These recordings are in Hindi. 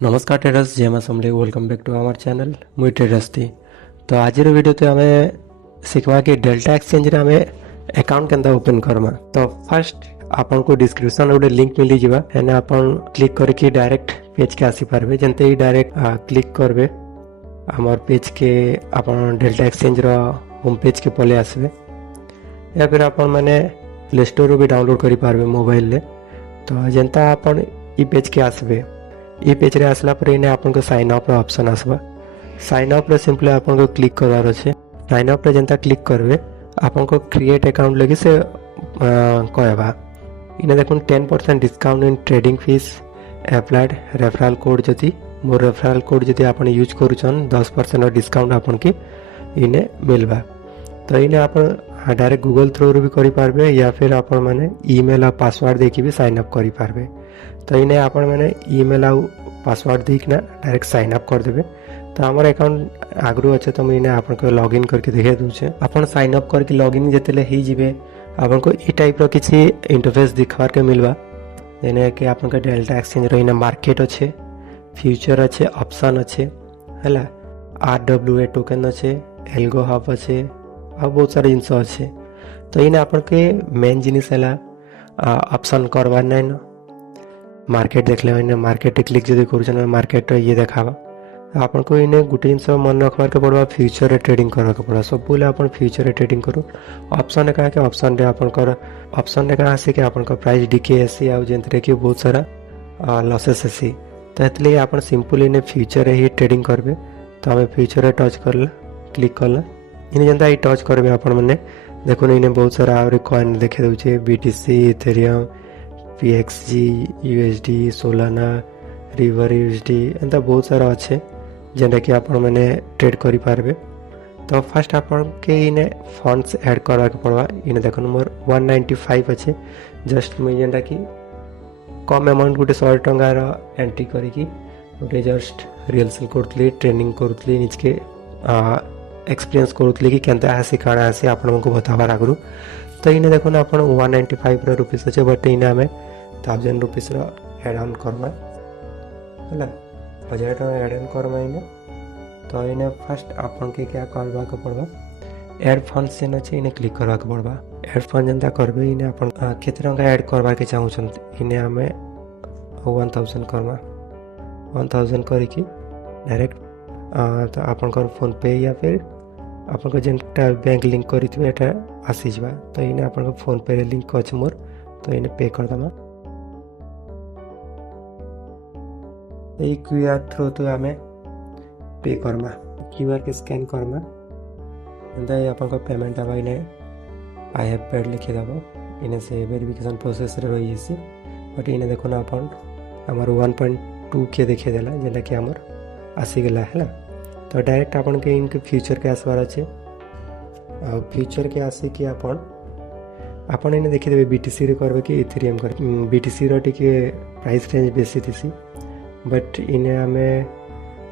नमस्कार ट्रेडर्स जय मां Samalei welcome back to our channel मुई ट्रेडर्स थी। तो आज वीडियो तो आम शिखवा कि डेल्टा एक्सचेंज रे आम अकाउंट केनता ओपन करमा। तो फर्स्ट आपन को डिस्क्रिप्शन गोटे लिंक मिली जिबा एने आपन क्लिक करके डायरेक्ट पेज के आसी पारबे। जंते ही डायरेक्ट क्लिक करबे हमर पेज के आपन डेल्टा एक्सचेंज रो होम पेज के पले आसबे या फिर आपन माने प्ले स्टोर भी डाउनलोड करि पारबे मोबाइल ले। तो जंता आपन ई पेज के आसबे ये पेज रे आसला पर इने आपन को साइन अप रो ऑप्शन आसबा। साइन अप रे सिंपली आपन को क्लिक करवार अछि। साइन अप रे जनता क्लिक करबे आपन को क्रिएट अकाउंट लगी से कहबा। इने देखुन 10% discount in trading fees applied referral code जति मोर रेफरल कोड जति आपन यूज करूछन 10% डिस्काउंट आपन के इने मिलबा। तो इने आपन डायरेक्ट गूगल थ्रू रे भी करि पारबे या फिर आपन माने ईमेल और पासवर्ड देके भी साइन अप करि पारबे। तो इन्हें आपण मैंने ईमेल आउ पासवर्ड देखना डायरेक्ट साइन अप कर देबे। तो हमार अकाउंट आगरू अच्छे तो मुझे आपन को लॉगिन करके देखे दूचे। आपन साइन अप करके लॉगिन जेतेले ही जिबे आपन को ई टाइप रो किछि इंटरफेस दिखवार के मिलबा। जेने कि आपन का डेल्टा एक्सचेंज रो इने मार्केट अच्छे, फ्यूचर अच्छे, ऑप्शन अच्छे हैला, आरडब्ल्यूए टोकन अच्छे, एल्गो हब अच्छे और बहुत सारे जिनस अच्छे। तो इने आपन के मेन जिनिस हैला ऑप्शन करवार नै न मार्केट देख ले मार्केट क्लिक जदि कर मार्केट ये देखावा। आपन को इने गुटे जिनस मन रखबार के पड़वा फ्यूचर रे ट्रेडिंग करवा के पड़वा। सब बोले आपन फ्यूचर रे ट्रेडिंग करू। ऑप्शन रे का के ऑप्शन रे आपन कर ऑप्शन रे का आसे कि आपन का प्राइस डीके एसी आ जेंतरे कि बहुत सारा लॉसेस एसी। तो एतले आपन सिंपल इने फ्यूचर रे ही ट्रेडिंग करबे। तो हमें फ्यूचर रे टच करला क्लिक करला इने जनता ही टच करबे आपन माने देखो इने बहुत सारा और कॉइन देखे दउचे BTC Ethereum PXG USD Solana River USD एंता बहुत सारा अच्छे जेनटा कि आपण मैंने ट्रेड करि पारबे। तो फर्स्ट आपण के इने फंड्स ऐड करवा के पड़वा। इने देखन मोर 195 अच्छे जस्ट मुझे जेनटा कि कम अमाउंट गोटे 100 टंका रो एंट्री करी कि गोटे जस्ट रिहर्सल करथली ट्रेनिंग करथली निजके एक्सपीरियंस करथली कि केनता आसी काना आसी आपण को बतावार आगरू। तो इने देखो ना अपन 195 रुपीस अच्छे बट इने हमें 1000 रुपीस एड ऑन करवा है 1000 एड ऑन करवा इने। तो इने फर्स्ट अपन के क्या करवा के पड़वा एड फंड्स जेन अच्छे इने क्लिक करवा के पड़वा। एड फंड जनता करबे इने अपन केते टंका ऐड करवा के चाहू छन इने हमें 1000 करवा 1000 करी कि डायरेक्ट तो अपन कर फोन पे या फिर आपन को जेनटा बैंक लिंक करिथबे एटा आसी जबा। तो इने आपन को फोन पे रे लिंक अछि मोर तो इने पे कर दमा। ए क्यूआर थ्रू तो हमें पे करमा क्यूआर के स्कैन करमा एंदा आपन को पेमेंट आबा इने आई हैव पेड लिखि दबो इने से वेरिफिकेशन प्रोसेस रे रही छी। बट इने देखो ना आपन हमर 1.2 के देखे देला जेना कि हमर आसी गेला हैला। तो डायरेक्ट आपन के इनके फ्यूचर के आसवार अच्छे फ्यूचर के आसे कि आपन इने देखि देबे बीटीसी रे करबे कि इथेरियम कर बीटीसी रो टिके प्राइस रेंज बेसी थिसी बट इने हमें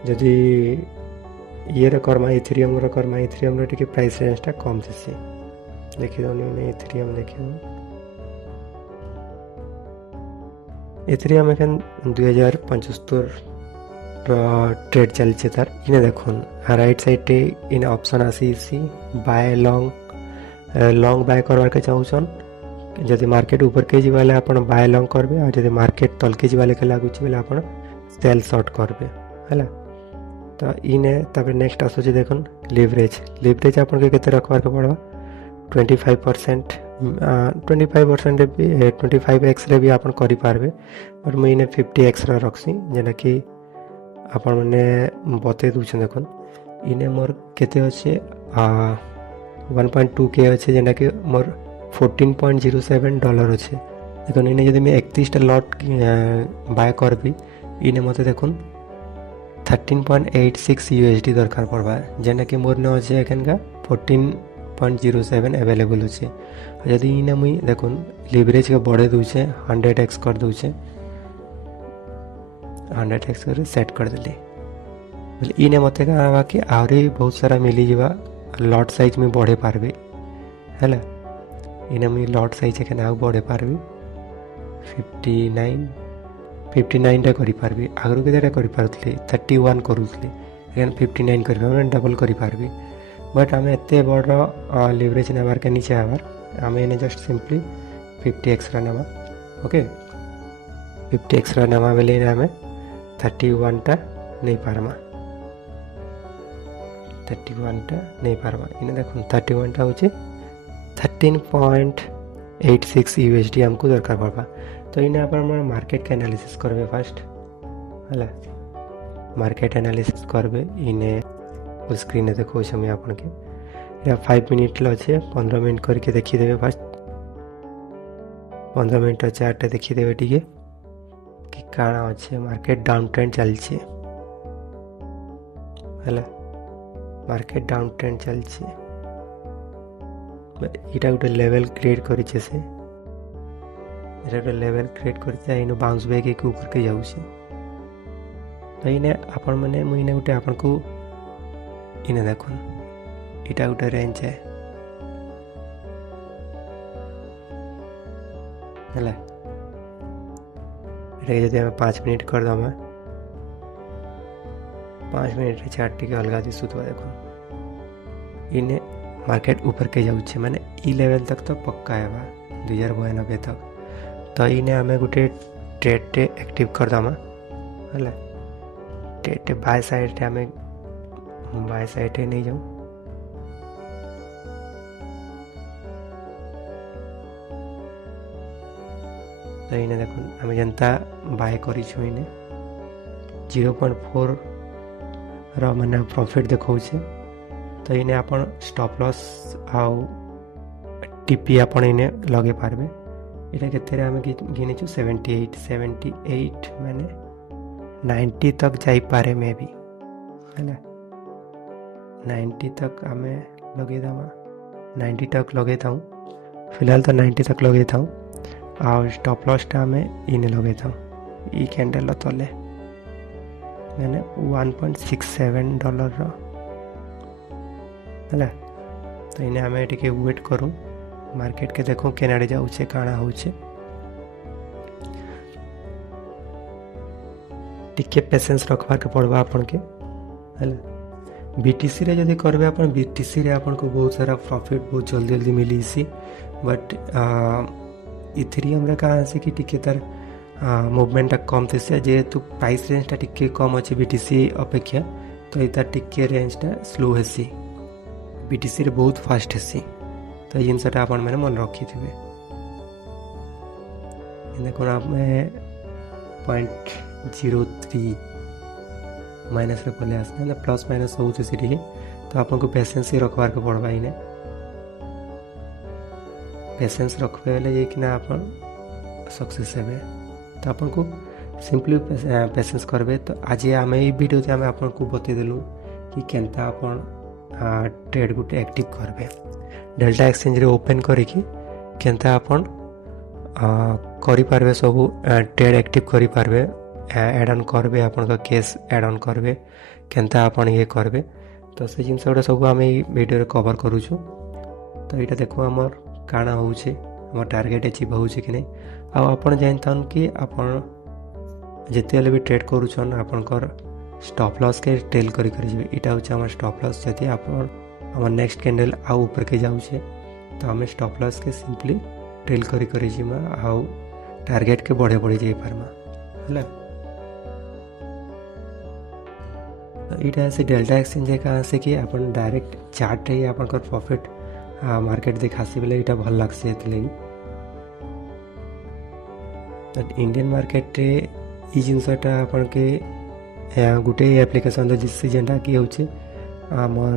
जदि ये रे करमा इथेरियम रो टिके प्राइस रेंज टा कम थिसी देखि दो ने इथेरियम देखि इथेरियम एखन 2075 ट्रेड चलছে তার ইনে দেখুন রাইট সাইডে ইনে অপশন আসিছি বাই লং বাই করবার के চাহুছন যদি মার্কেট ऊपर के जिवाले आपण बाय लॉन्ग करबे और যদি मार्केट तल के जिवाले के लागु छिले आपण सेल शॉर्ट करबे हैला। तो इने तबे नेक्स्ट आसुची देखुन लिवरेज आपण के केते रखबार के पड़बा 25% 25% रे भी 25x रे भी आपण करि पारबे बट मैं इने 50x रे रखसी जेना कि आपण मैंने बते दूछन देखन इने मोर केते अच्छे 1.2 के अच्छे जेना कि मोर $14.07 अच्छे देखन इने यदि मैं 31 टा लॉट बाय करबी इने मते देखुन 13.86 यूएसडी दरकार पड़बा जेना कि मोर न अच्छे एखन का 14.07 अवेलेबल अच्छे। यदि इने मुई देखुन लिवरेज के बढ़े दूचे 100x कर दूचे 100x कर सेट कर देले इने मते का कि आउरी बहुत सारा मिली जबा लॉट साइज में बढ़े पारबे हैला। इने मुई लॉट साइज के ना बढ़े पारबी 59 59टा କରିପାରିବି। ଆଗରୁ କେତେଟା କରିପାରୁଥିଲି 31 କରୁଥିଲି, ଏখানে 59 କରିପାରିବି, ମାନେ ଡବଲ୍ କରିପାରିବି। ବଟ୍ ଆମେ ଏତେ ବଡ଼ ଲିଭରେଜ୍ ନେବାର୍କେ ନି ଚାହେବାର୍, ଆମେ ଏନେ ଜଷ୍ଟ ସିମ୍ପଲି 50 ଏକ୍ସଟ୍ରା ନେବା। ଓକେ, 50 ଏକ୍ସଟ୍ରା ନେବା ବେଲେ ଆମେ 31ଟା ନେଇ ପାରମା। 31ଟା ନେଇ ପାରମା। ଇନେ ଦେଖୁନ୍ 31ଟା ହେଉଛି 13.86 USD ଆମକୁ ଦରକାର ପଡ଼ବା। ତ ଇନେ ଆପଣ ମାର୍କେଟ୍ एनालिसिस करबे फास्ट है, मार्केट एनालिसिस करबे। इने स्क्रीन देखो मुझे आपन के 5 मिनट अच्छे 15 मिनट करके देखीदेवे। फास्ट 15 मिनट चार्ट देखीदेवे टिके कि काଣା अच्छे। मार्केट डाउन ट्रेंड चलছে है, मार्केट डाउन ट्रेंड चलছে। इटा गोटे लेवल क्रिएट करिছে से, এটা ଗୋଟେ ଲେଭେଲ୍ କ୍ରିଏଟ୍ କରିଛି। ଇନୁ ବାଉନ୍ସ ବ୍ୟାକ୍ ହେଇକି ଉପରକେ ଯାଉଛି। ତ ଇନେ ଆପଣମାନେ ମୁଁ ଇନେ ଗୋଟେ ଆପଣଙ୍କୁ ଇନେ ଦେଖୁନ୍, ଏଇଟା ଗୋଟେ ରେଞ୍ଜ ହେଲା। ଏଇଟା ଯଦି ଆମେ 5 ମିନିଟ୍ କରିଦେମା, 5 ମିନିଟ୍ରେ ଚାର୍ଟ ଟିକେ ଅଲଗା ଦିଶୁଥିବ। ଦେଖୁନ୍ ଇନେ ମାର୍କେଟ ଉପରକେ ଯାଉଛି, ମାନେ ଇ ଲେଭେଲ୍ ତକ୍ ତ ପକ୍କା ହେବା 2092 ତକ୍। तो इने आम गोटे ट्रेडटे एक्टिव करदमा है। ट्रेडटे बाय साइड आम बाय साइड नहीं जाऊँ। तो इने देखो आम जनता बाय कर 0.4 माने प्रॉफिट देखौछे। तो इने आपण स्टॉप लॉस आउ टीपी आपण इने लगे पारबे। इटा केते आम गिनीचु 78 माने 90 तक जाई पारे मे भी है, 90 तक आम लगे दमा। 90 तक लगे था, फिलहाल तो 90 तक लगे था। आ स्टॉप लॉसटा आम इने लगे था ई कैंडल तले, मैंने $1.67 है। तो इने आम टिके वेट करूँ, मार्केट के देखो केनाडे जाऊे काଣା होचे। टिके पेशेंस रखबार के पड़वा आपन के है। बीटीसी रे जदी करबे आपन, बीटीसी रे आपन को बहुत सारा प्रॉफिट बहुत जल्दी जल्दी मिली सी। बट इथेरियम रे का से कि टिके तार मूवमेंट कम थेसे, जेहेतु प्राइस रेंज टा टिके कम अच्छे बीटीसी अपेक्षा। तो इता टिके रेंज टा स्लो हेसी, बीटीसी रे बहुत फास्ट हेसी। तो जिनसा आप मन रखी थे। देखो आप 0.03 माइनस रे पले आसने प्लस माइनस हो सी। तो आपको पेशेंस ही रखबार के पड़वा। इने पेशेंस रखबे बेले जाइकिना आप सक्सेस हेबे। तो आपको सिंपली पेशेंस करबे। तो आज आम ये वीडियो आम आपको बतईदेलु कि केनता आपन ट्रेड गोटे एक्टिव करबे। डेल्टा एक्सचेंज रे ओपन करिकी केनता आपन करि पारबे, सब ट्रेड एक्टिव करि पारबे, एड ऑन करबे, आपन का केस एड ऑन करबे, केनता आपन ये करबे। तो से जिनस गुड़ा सब आम वीडियो रे कवर करूछु। तो ये देखो आमर काଣା होउछे, हमर टारगेट अचीव होउछे कि नहीं। आ आपन जानथन कि आपन जेतेले भी ट्रेड करूछन आपनकर स्टॉप लॉस के टेल करि करि जेबे। इटा होउछे हमर स्टॉप लॉस। जति आपन हमार नेक्स्ट कैंडल आउ ऊपर के जाऊे तो आम स्टॉप लॉस के सिंपली ट्रेल करी करी जीमा आउ टारगेट के बढ़े बढ़े जाई पारमा है। तो यहाँ से डेल्टा एक्सचेंज कहाँ से कि अपन डायरेक्ट चार्ट ही अपन प्रॉफिट मार्केट देखासी बेले यहाँ भल लगसी। तो इंडियन मार्केट रे ई जिनसटा अपन के गोटे एप्लिकेशन जिससे जेनटा कि होचे आमर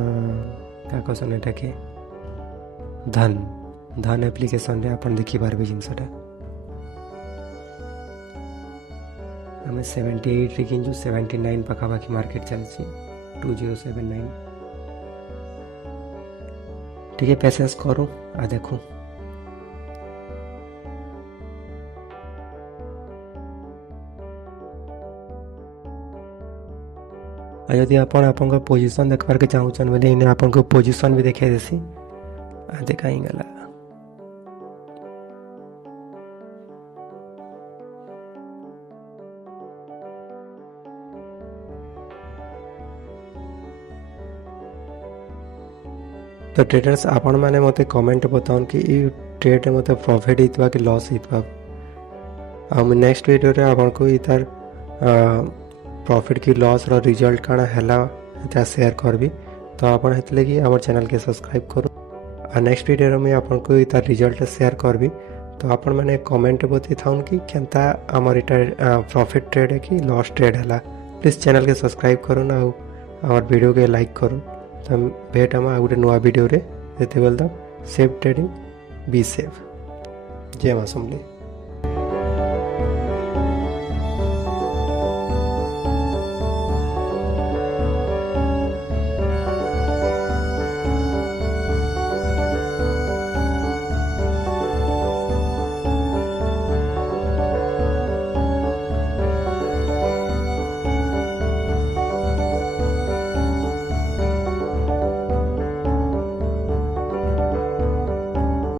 क्या कहसन एटा के धन एप्लिकेशन रे अपन देखि पारबे जिनसटा। आम 78 रे किंजु 79 पाखापाखि मार्केट चलछि 2079। टिके पेशेंस करूँ आ देखूँ। यदि आपण आपन पोजिशन देखबार के चाहूछन बोले इने आपन को पोजिशन भी देखे देसी आ देखाई गला। तो ट्रेडर्स आपण मैंने मते कमेंट बताउन कि ई ट्रेड रे मते प्रॉफिट हितबा कि लॉस हितबा आ मैं नेक्स्ट वीडियो रे आपण को इतार प्रॉफिट की लॉस रो रिजल्ट काना हैला एता शेयर करबी। तो आपण हेतले कि हमर चैनल के सब्सक्राइब करू आ नेक्स्ट वीडियो रे मैं आपण को इतार रिजल्ट शेयर करबी। तो आपण मैंने कमेंट बतई थाउन कि केनता हमर इटा प्रॉफिट ट्रेड है कि लॉस ट्रेड हैला। प्लीज चैनल के सब्सक्राइब करूँ आ हमर वीडियो के लाइक करूँ। तो भेट हम गोटे नुआ वीडियो रे सेते बेल सेफ ट्रेडिंग बी सेफ। जय मां समलेई।